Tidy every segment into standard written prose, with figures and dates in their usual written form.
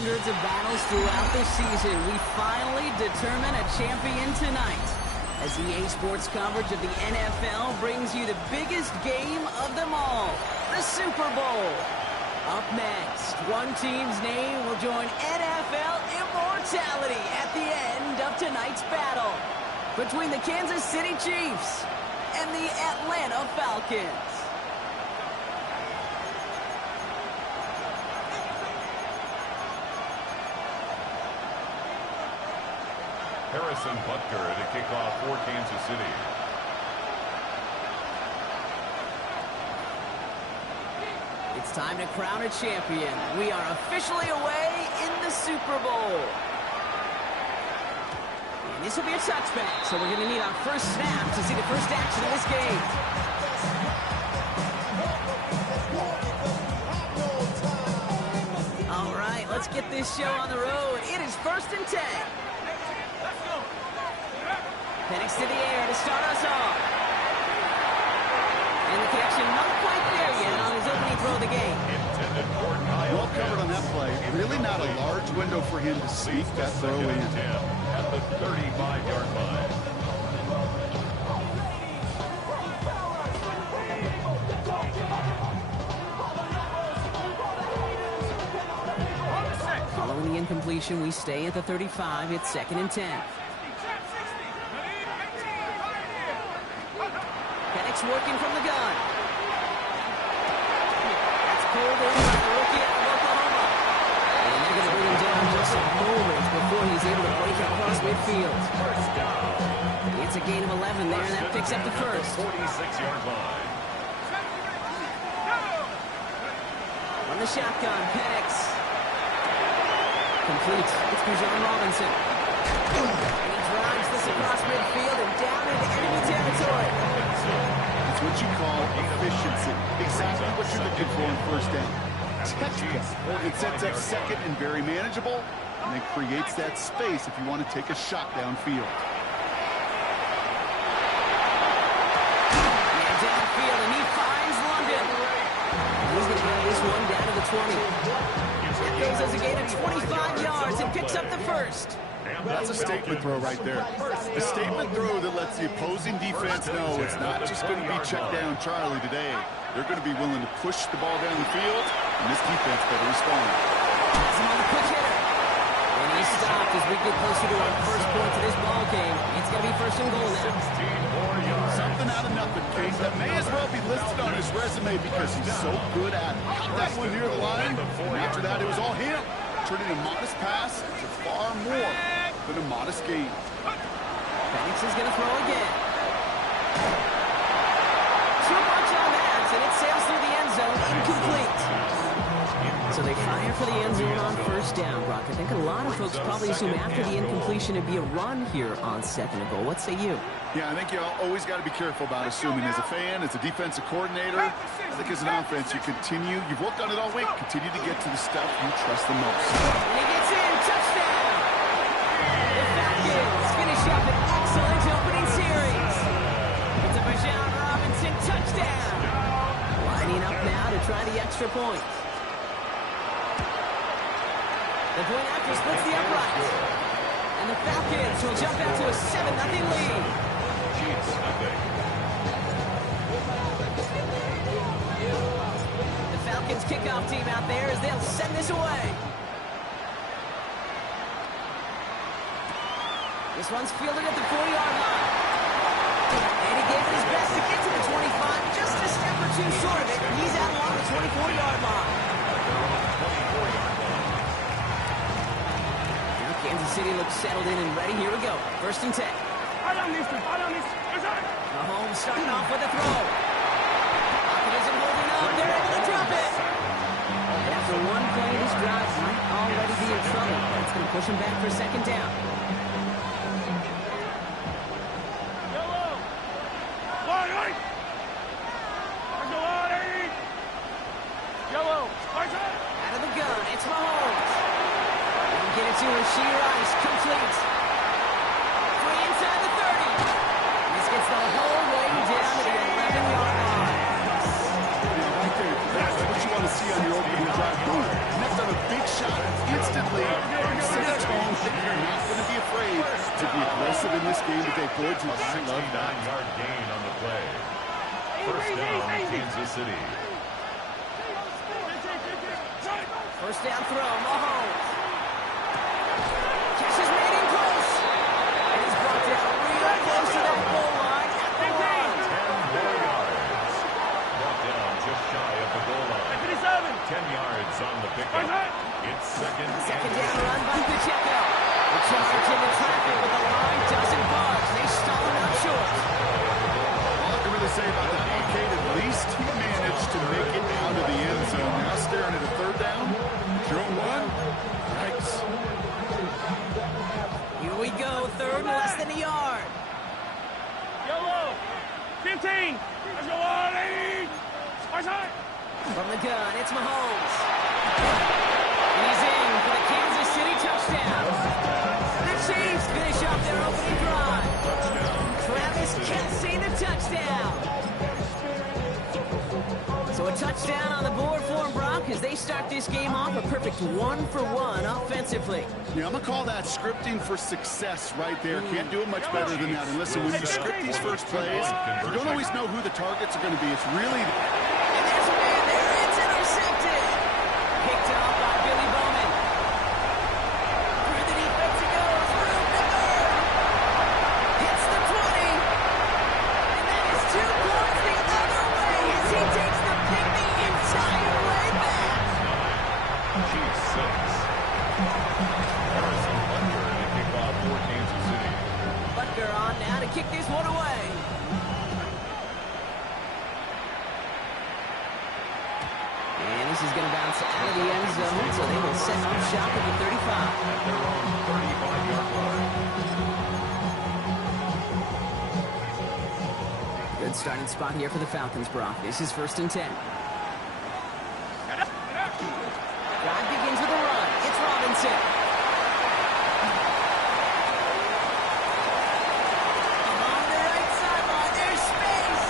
hundreds of battles throughout the season, we finally determine a champion tonight. As EA Sports coverage of the NFL brings you the biggest game of them all, the Super Bowl. Up next, one team's name will join NFL immortality at the end of tonight's battle between the Kansas City Chiefs and the Atlanta Falcons. Harrison Butker to kick off for Kansas City. It's time to crown a champion. We are officially away in the Super Bowl. And this will be a touchback, so we're going to need our first snap to see the first action of this game. All right, let's get this show on the road. It is 1st and 10. Penix to the air to start us off. And the connection not quite there yet on his opening throw of the game. Well covered on that play. Really not a large window for him to sneak that throw in. At the 35-yard line. Following the incompletion, we stay at the 35. It's 2nd and 10. Penix working from the gun. That's pulled in by the rookie out of Oklahoma. And they're going to bring him down just a moment before he's able to break across midfield. It's a gain of 11 there, and that picks up the first. 46-yard line. On the shotgun, Penix. Complete. It's Bijan Robinson. And he drives this across midfield and down into enemy territory. It's what you call efficiency. Exactly what you're looking for in first down. Textbook. It sets up second and very manageable, and it creates that space if you want to take a shot downfield. And downfield, and he finds London. He's going to get this one down to the 20. That goes as a gain of 25 yards and picks up the first. That's a statement throw right there. A statement throw that lets the opposing defense know it's not just going to be check down Charlie today. They're going to be willing to push the ball down the field, and this defense better respond. That's another quick hitter. And he stopped as we get closer to our first point to this ball game. It's going to be 1st and goal now. Something out of nothing, Kate. That may as well be listed on his resume because he's so good at it. Got that one near the line, and after that it was all him. Turning a modest pass to far more than a modest gain. Penix is going to throw again. Too much on that, and it sails through the end zone, incomplete. So they fire for the end zone on 1st down, Brock. I think a lot of folks probably assume after the incompletion it'd be a run here on 2nd and goal. What say you? Yeah, I think you always got to be careful about assuming. As a fan, as a defensive coordinator, I think as an offense, you've worked on it all week, continue to get to the stuff you trust the most. And he gets in, touchdown! The Falcons finish up an excellent opening series. It's a Bijan Robinson touchdown. Lining up now to try the extra point. The point after splits the upright. And the Falcons will jump out to a 7-0 lead. The Falcons kickoff team out there as they'll send this away. This one's fielded at the 40-yard line. And he gave it his best to get to the 25, just a step or two short of it. He's out along the 24-yard line. Kansas City looks settled in and ready. Here we go. 1st and 10. Mahomes starting off with a throw. Pocket isn't holding up. They're able to drop it. And after one play, this drive might already be in trouble. That's going to push him back for 2nd down. Out of the gun, it's Mahomes. Get it to Rasheed Rice, complete. 3 inside the 30. This gets the whole way down to the 11-yard line. Right there, that's what you want to see on your opening drive. Boom, connect on a big shot instantly set a tone that you're not going to be afraid to be aggressive in this game today. Boards, I love that. 9-yard gain on the play. First down, Kansas City. First down throw, Mahomes. Catch is made in close. And he's brought down real close to that goal line at the line. 10 more yards. Brought down just shy of the goal line. 10 yards on the pickup. It's second down run by Pacheco. The charge into traffic, but the line doesn't budge. They stall it up short. All I can really say about that arcade, at least he managed to make it out of the end zone. Now staring at a third down. Drone one. Nice. Here we go. Third, less than a yard. Yellow. 15. Let's go on. 8. Side. From the gun, it's Mahomes. He's in for the Kansas City touchdown. The Chiefs finish off their opening drive. Travis Kelce, the touchdown. So a touchdown on the board for them, Brock, as they start this game off a perfect 1-for-1 offensively. Yeah, I'm going to call that scripting for success right there. Can't do it much better than that. And listen, when you script these first plays, you don't always know who the targets are going to be. It's really... And there's a man there. It's intercepted. Picked up by Billy Bowman. Through the defense it goes. Room to third. Hits the 20. And that is 2 points the other way as he takes the pick the entire way back. Chiefs 6. Harrison Butker in a kickoff for Kansas City. Butker on now to kick this one away. And this is going to bounce out of the end zone, so they will set up shop at the 35. At their own 35-yard line. Good starting spot here for the Falcons, Brock. This is 1st and 10. Drive begins with a run. It's Robinson. Along the right sideline, there's space.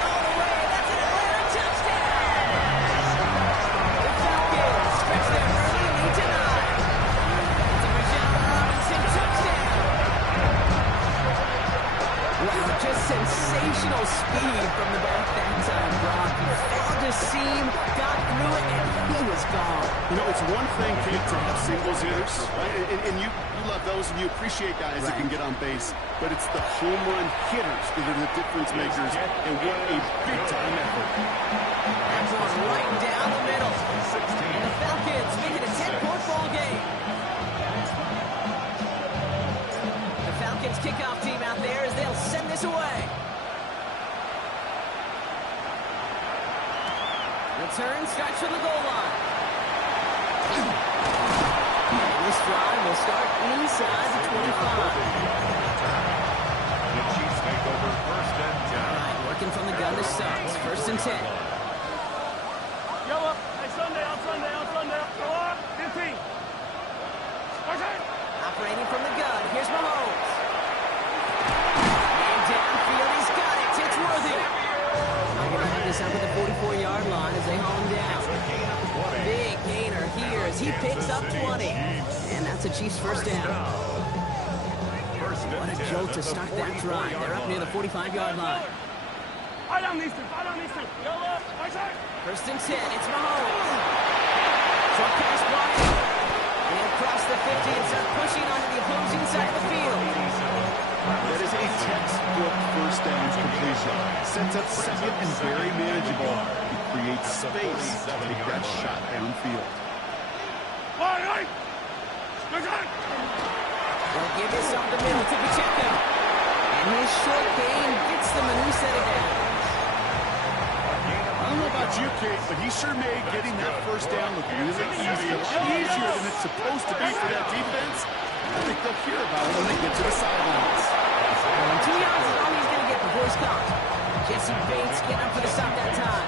All the way, that's an Atlanta touchdown. The Falcons stretch their early lead to 9. It's a Bijan Robinson touchdown. Wow, just sensational speed from the back that time, Brock. He found a seam, got through it, and he was gone. You know, it's one thing, Kate, to have singles hitters, right? And you love those, and you appreciate guys that can get on base. But it's the home run hitters that are the difference makers, and what a big-time effort. That's one right down the middle. And the Falcons make it a 10-point ball game. The Falcons kickoff team out there as they'll send this away. Return starts from the goal line. And this drive will start inside the 25. The Chiefs take over 1st and 10. All right, working from the gun to Suggs. 1st and 10. Yellow. Hey, Sunday. Go on. 15. Operating from the gun. Here's Mahomes. And downfield, he's got it. It's Worthy. I'm going to have this up at the 44-yard line as they haul him down. Big gainer here as he picks up 20. And that's a Chiefs 1st down. What a jolt to start that drive. They're up near the 45-yard line. Fight on these two. Yellow. 1st and 10. It's Mahomes. Short pass blocked. And across the 50 and start pushing onto the opposing side of the field. That is a textbook first down completion. Sets up second and very manageable. He creates space to take that shot downfield. They'll give this up the middle to Pacheco. And his short game gets them a new set of downs. I don't know about you, Kate, but he sure made getting that first down look really easy. A lot easier than it's supposed to be for that defense. I think they'll hear about it when they get to the sidelines. And 2 yards is all he's going to get before he's caught. Jesse Bates getting up for the stop that time.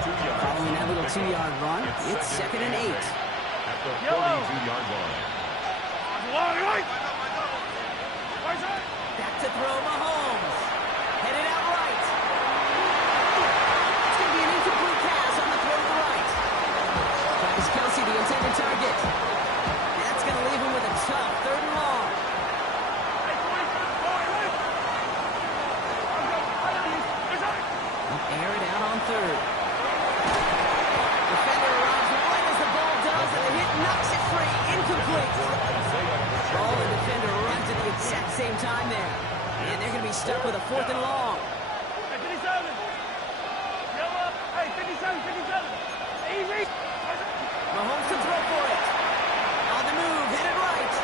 2 yards. Following that little 2-yard run, it's 2nd and 8. At the 42-yard line. Back to throw Mahomes. Headed out right. It's going to be an incomplete pass on the throw to the right. Travis Kelce, the intended target. they're going to be stuck with a 4th and long. Hey, 57. Yellow. Hey, 57, 57. Easy. Mahomes to throw for it. On the move, headed right.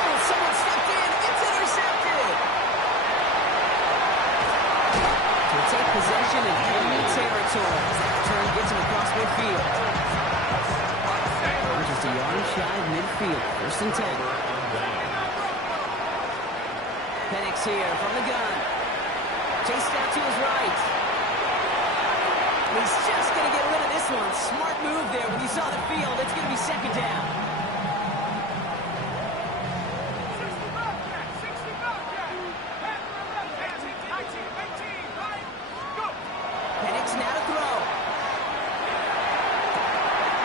Oh, someone stepped in. It's intercepted. To take possession in enemy territory. That return gets him across midfield. Just a yard shy of midfield. 1st and 10. Penix here from the gun. Chased out to his right. He's just going to get rid of this one. Smart move there when you saw the field. It's going to be 2nd down. Penix now to throw.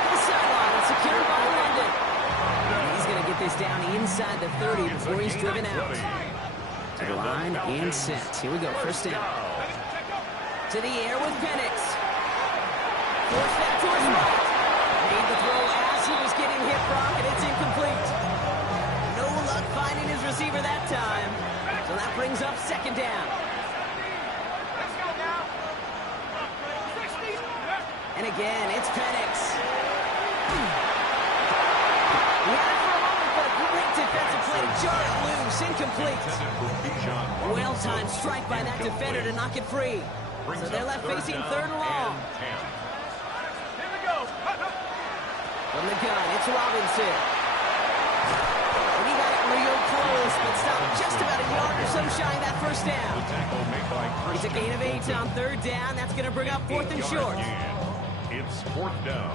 To the sideline. It's secured by London. He's going to get this down inside the 30 before he's driven out. To the line and set. Here we go. 1st down. To the air with Penix. Forced back to his right. Made the throw as he was getting hit from, and it's incomplete. No luck finding his receiver that time. So that brings up 2nd down. And again, it's Penix. He had it for a moment, but a great defensive play to jar it loose. Incomplete. Well-timed strike by that defender to knock it free. So they're left facing 3rd and long. From the gun, it's Robinson. And he got it real close, but stopped just about a yard or so shy of that 1st down. It's a gain of 8 on 3rd down. That's going to bring up 4th and short. It's 4th down.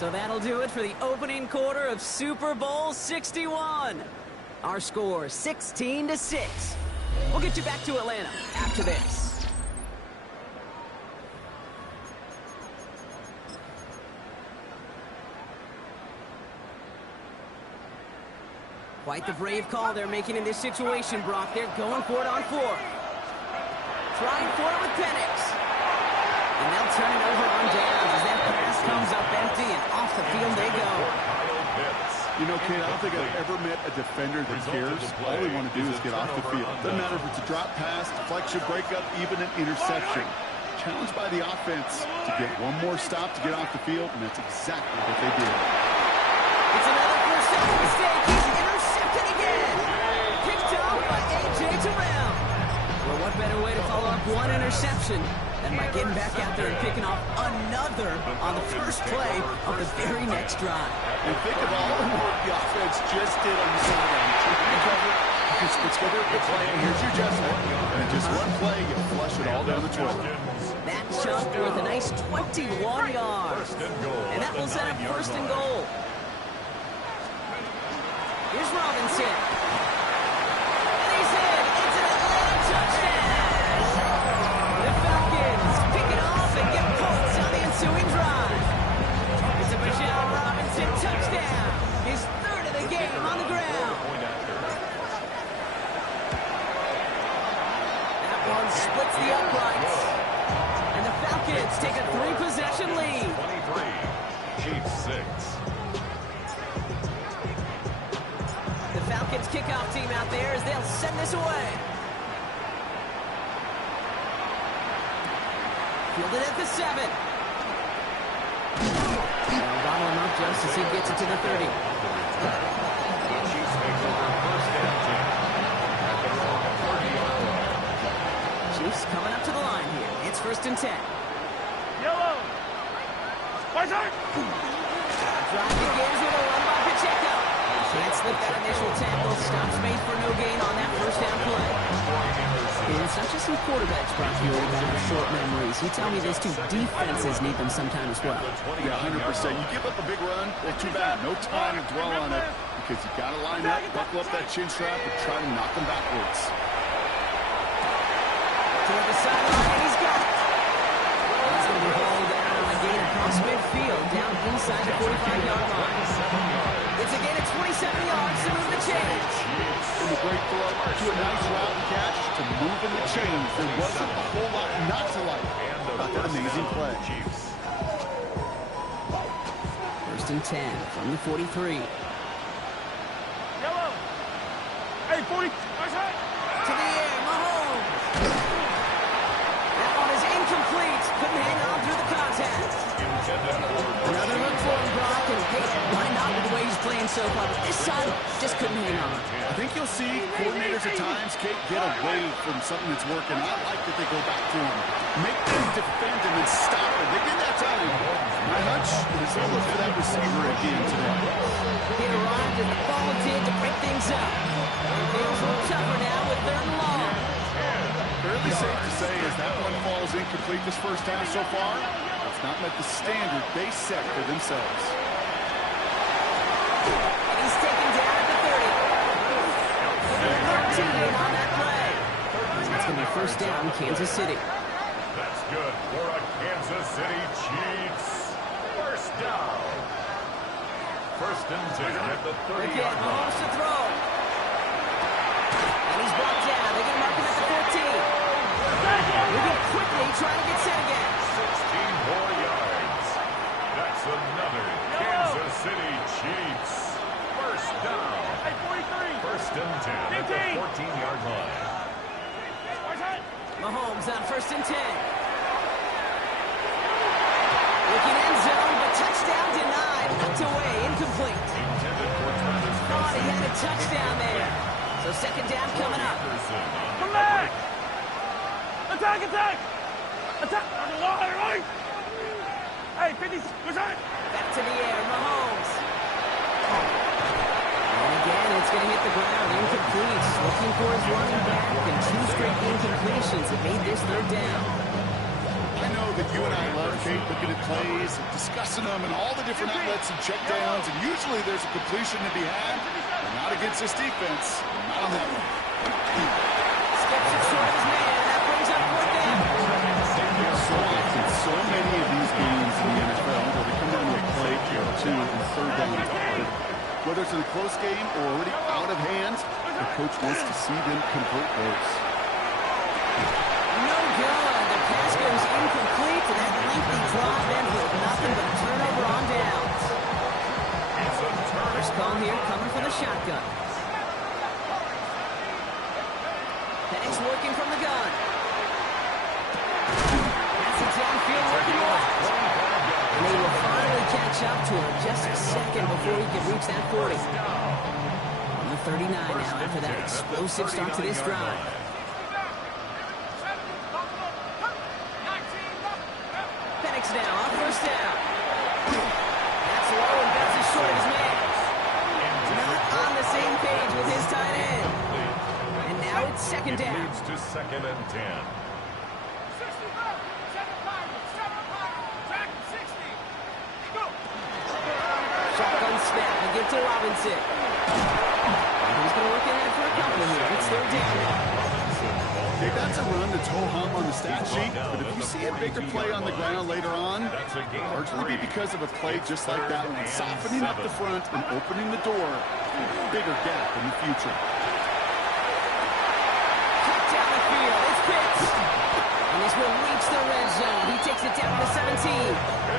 So that'll do it for the opening quarter of Super Bowl 61. Our score, 16-6. We'll get you back to Atlanta after this. Quite the brave call they're making in this situation, Brock. They're going for it on 4th. Trying for it with Penix. And they'll turn it over on downs as that pass comes up empty and off the field they go. You know, Kate, I don't think I've ever met a defender that cares. All they want to do is get off the field. Doesn't matter if it's a drop pass, deflection, breakup, even an interception. Challenged by the offense to get one more stop to get off the field, and that's exactly what they did. It's another 1st down mistake. He's intercepted again. Picked up by A.J. Terrell. Well, what better way to follow up one interception than by getting back out there and picking off another on the 1st play of the very next drive. And think of all the work the offense just did on the sideline. You cover, you switch cover a good play, and here's your adjustment. And just one play, you flush it all down the toilet. That chunk worth a nice 21 yards. And that will set up 1st and goal. Here's Robinson. And he's in. It's an Atlanta touchdown. The Falcons pick it off and get points on the ensuing drive. It's a Bijan Robinson touchdown. His 3rd of the game on the ground. That one splits the uprights. And the Falcons take a 3-possession lead. 23, Chiefs 6. The Falcons kickoff team out there as they'll send this away. Fielded at the 7. Now bottle him up just as he gets it to the 30. The Chiefs make over 1st and 10 at their own 30-yard line. Chiefs coming up to the line here. It's 1st and 10. Yellow. Drive begins with a run by Pacheco. Can't slip that initial tackle. Stops made for no gain on that 1st down play. And it's not just some quarterbacks, Brock, who have short memories. You tell me these 2 defenses need them sometime as well. Yeah, 100%. You give up a big run, well, too bad. No time to dwell on it because you got to line up, buckle up that chin strap, and try to knock them backwards. Toward the sideline, and he's got it. He's going to be hauled down on a gain across midfield, down inside the 45-yard line. It's a gain of 27 yards to move the chains. From a great throw to a nice route and catch to move in the chains. There wasn't a whole lot not to like about that amazing play. 1st and 10 from the 43. Yellow. Hey, 40. Nice hit. To the air, Mahomes. That one is incomplete. Couldn't hang on through the contact. Another look for him, Brock, and hey, why not with the way he's playing so far? But this time, just couldn't hang on. I think you'll see coordinators at times, Kate, get away from something that's working. I like that they go back to him. Make them defend him and stop him. They did that time. My hunch is they'll look for that receiver again today. He arrived and the ball did to break things up. Feels a little tougher now with 3rd and long. Fairly safe to say as that one falls incomplete this first half so far, it's not met the standard they set for themselves. And he's taken down at the 30. 13 on that play. It's going to be first down, Kansas City. That's good for a Kansas City Chiefs. First down. First and 10 at the 30-yard Again, line. Mahomes to throw. And he's brought down. They're going to mark him at the 14. Moving quickly, trying to get set again. 16 more yards. That's another Kansas City Chiefs. First down. Hey, 43. First and 10 at the 14-yard line. Nice hit. Mahomes on first and 10. Looking end zone, but touchdown denied. Knocked away, incomplete. Intended for Travis Thought he Kelce. had a touchdown there. So second down coming up. Come back. Attack, attack. Attack. On the line, right? Hey, 50. Nice hit. Back to the air, Mahomes. And again, it's going to hit the ground, incomplete. Looking for his running back, and 2 straight incompletions that made this 3rd down. I know that you and I love, Kate, looking at plays and discussing them and all the different outlets and checkdowns, and usually there's a completion to be had, but not against this defense. Not on that one. Steps it short of his man, and that brings up 4th down. So often, so many of these games in the NFL where they come down to a play or 2 and 3rd down is hard. Whether it's in a close game or already out of hand, the coach wants to see them convert those. No good. The pass goes incomplete, and that lengthy drive ends with nothing but a turnover on downs. First call here coming from the shotgun. Penix working from the gun. Pass it downfield, working left. And they will finally catch up to him just a second before he can reach that 40. On the 39 now after that explosive start to this drive. Penix now on first down. That's low and bounces short of his man. Not on the same page with his tight end. And now it's second down. Leads to second and 10. Shotgun snap and give to Robinson. He's going to look ahead for a couple here. It's 3rd down now. Hey, that's a run that's ho-hum on the stat sheet, but if you see a bigger play on the ground later on, largely be because of a play just like that one, softening up the front and opening the door to a bigger gap in the future. Cut down the field. It's Pitts. And this will reach the red zone. He takes it down to 17.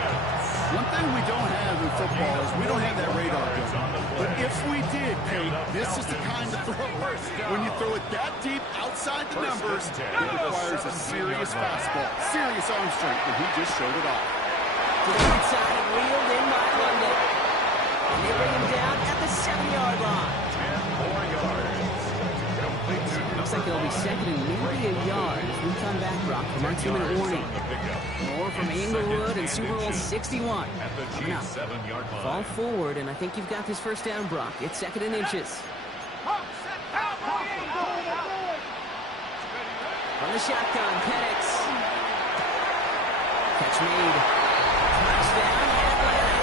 One thing we don't have in football is we don't have that radar gun. But if we did, Kate, this is the kind of throw. When you throw it that deep outside the numbers, it requires a serious fastball, serious arm strength, and he just showed it off. To the inside and reeled in by London. And they bring him down at the 7-yard line. 10 more yards. Looks like it'll be second and nearly a yard as we come back, Brock, from our 2-minute warning. More from Inglewood and Super Bowl 61. Coming up. Fall forward, and I think you've got this first down, Brock. It's second and inches. From the shotgun, Penix. Catch made. Touchdown, Atlanta.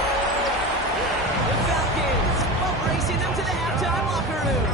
The Falcons boat racing them to the halftime locker room.